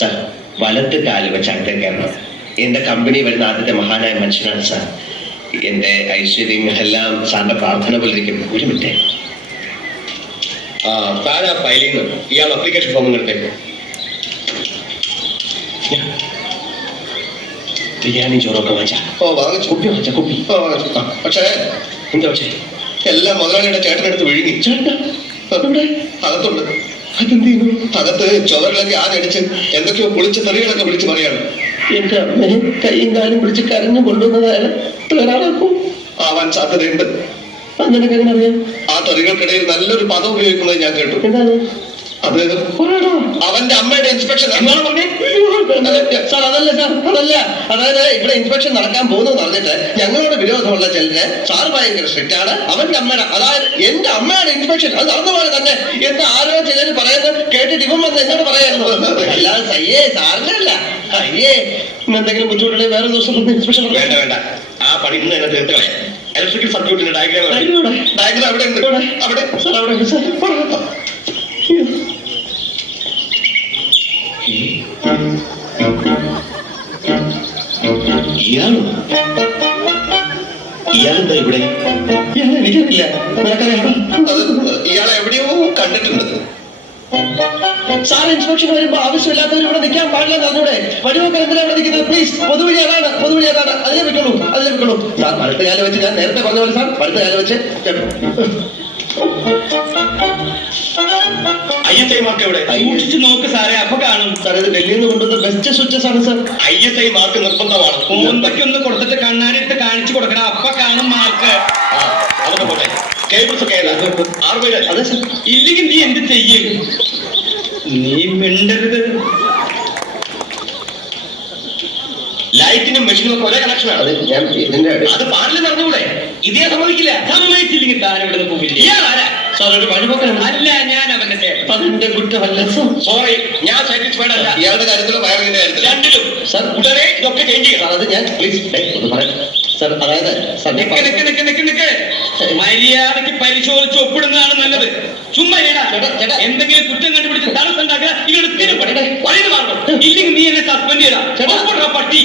Sir വലത്ത് കാല് വെച്ച് അകത്തേക്കാണ്. എന്റെ കമ്പനി വരുന്ന ആദ്യത്തെ മഹാനായ മനുഷ്യനാണ് സാർ. എന്റെ ഐശ്വര്യം എല്ലാം സാറിന്റെ പ്രാർത്ഥന പോലിരിക്കും. ഒരു മിനിറ്റ്. താഴെ ഫയലിൽ നിന്ന് ഇയാൾ അപ്ലിക്കേഷൻ ഫോം എടുത്തേക്ക്. ബിരിയാണി ചോറൊക്കെ വാങ്ങിച്ച കുപ്പി വാങ്ങിച്ച കുപ്പി. പക്ഷേ എന്താ പക്ഷേ എല്ലാം മുതലാളിയുടെ ചേട്ടനെടുത്ത് വിഴുങ്ങി. ചേട്ടൻ അകത്തുണ്ട്. അതെന്ത് ചെയ്യുന്നു? അകത്ത് ചുവരിലൊക്കെ ആഞ്ഞടിച്ച് എന്തൊക്കെയോ പൊളിച്ച തെറികളൊക്കെ വിളിച്ച് പറയാണ്. എന്റെ അമ്മയെ കൈയും കാലും പിടിച്ച് കരഞ്ഞു കൊണ്ടുവന്നതായ വേറാളാക്കും ആവാൻ സാധ്യതയുണ്ട്. നിനക്ക് എങ്ങനെ അറിയാം? ആ തെറികൾക്കിടയിൽ നല്ലൊരു പദം ഉപയോഗിക്കുന്നത് ഞാൻ കേട്ടു. എന്താണ് അത്? അവന്റെ അമ്മയുടെ ഇൻസ്പെക്ഷൻ. സാർ അതല്ല സാർ, അതല്ല. അതായത് ഇവിടെ ഇൻസ്പെക്ഷൻ നടക്കാൻ പോകുന്നു പറഞ്ഞിട്ട് ഞങ്ങളോട് വിരോധമുള്ള ചിലര് സാർ ഭയങ്കര സ്ട്രിക്റ്റ് ആണ്. അവന്റെ അമ്മയുടെ, അതായത് എന്റെ അമ്മയുടെ ഇൻസ്പെക്ഷൻ അത് നടന്ന പോലെ തന്നെ എന്ന് ആരോ ചിലര് പറയുന്നത് കേട്ടിട്ട് ഇവൻ വന്ന് എന്നോട് പറയായിരുന്നു. അല്ലാതെ സയ്യേ സാറിന്റെ അല്ല. അയ്യേ എന്തെങ്കിലും ബുദ്ധിമുട്ടുണ്ടെങ്കിൽ വേറെ ദിവസം ഇൻസ്പെക്ഷൻ. വേണ്ട വേണ്ട, ആ പണി ഇന്ന് തന്നെ തീർക്കളെ. ഇലക്ട്രിക്കൽ സർക്യൂട്ടിന്റെ ഡയഗ്രാം അവിടെ ഉണ്ട്. അവിടെ സാർ അവിടെ ഉണ്ട് സാർ. ഇയാളെന്താ ഇവിടെ? എനിക്കറിയില്ല. ഇയാളെ എവിടെയോ കണ്ടിട്ടുണ്ട്. സാർ ഇൻസ്പെക്ഷൻ വരുമ്പോ ആവശ്യമില്ലാത്തവർ ഇവിടെ നിൽക്കാൻ പാടില്ല. അതിലൂടെ വഴിവൊക്കെ എന്തിനാ ഇവിടെ നിൽക്കുന്നത്? പ്ലീസ്, പൊതുവഴി അതാണ്, പൊതുവഴി അതാണ്. അതിലേ വെക്കുള്ളൂ, അതിലേ വെക്കുള്ളൂ. സാർ അടുത്ത കാലം വെച്ച് ഞാൻ നേരത്തെ പറഞ്ഞ പോലെ സാർ അടുത്ത കാലം വെച്ച് ISI മാർക്ക് എവിടെ? സൂക്ഷിച്ചു നോക്ക് സാറേ, അപ്പൊ കാണും. സാർ ഇത് ഡൽഹിയിൽ നിന്ന് കൊണ്ടുവന്ന ബെസ്റ്റ് സ്വിച്ചസ് ആണ് സാർ. ISI മാർക്ക് നിർബന്ധമാണ്. മുമ്പൊക്കെ ഒന്ന് കൊടുത്തിട്ട് കണ്ണാടിയിട്ട് കാണിച്ചു കൊടുക്കണം, അപ്പൊ കാണും മാർക്ക്. അതൊക്കെ പോട്ടെ. കേബിൾസ് ഒക്കെ അതെ സാർ. ഇല്ലെങ്കിൽ നീ എന്ത് ചെയ്യും? നീ മിണ്ടരുത്. ലൈറ്റിനും മെഷീനും ഒരേ കണക്ഷനാണ്. അത് പാടില്ല നടന്നുകൂടെ? ഇതേ സമ്മതിക്കില്ല. സമ്മതിച്ചില്ലെങ്കിൽ താൻ ഇവിടെ പോകില്ല. സാർ ഒരു വഴിപോക്കനാണ്. അല്ല, ഞാൻ അവന്റെ അതിന്റെ കുറ്റമല്ല. സോറി, ഞാൻ സാറ്റിസ്ഫൈഡ് അല്ല. ഇയാളുടെ കാര്യത്തിലോ വയറിന്റെ കാര്യത്തിലോ രണ്ടിലും സാർ ഉടനെ ഇതൊക്കെ ചേഞ്ച് ചെയ്യാം. അത് ഞാൻ പ്ലീസ് ഒന്ന് പറയാം സാർ. അതായത് മര്യാദക്ക് പരിശോധിച്ച് ഒപ്പിടുന്നതാണ് നല്ലത്. ചുമ്മാ എന്തെങ്കിലും കുറ്റം കണ്ടുപിടിച്ച് തടസ്സം ഉണ്ടാക്കുക. ഇല്ലെങ്കിൽ നീ എന്നെ സസ്പെൻഡ് ചെയ്യണം. പട്ടി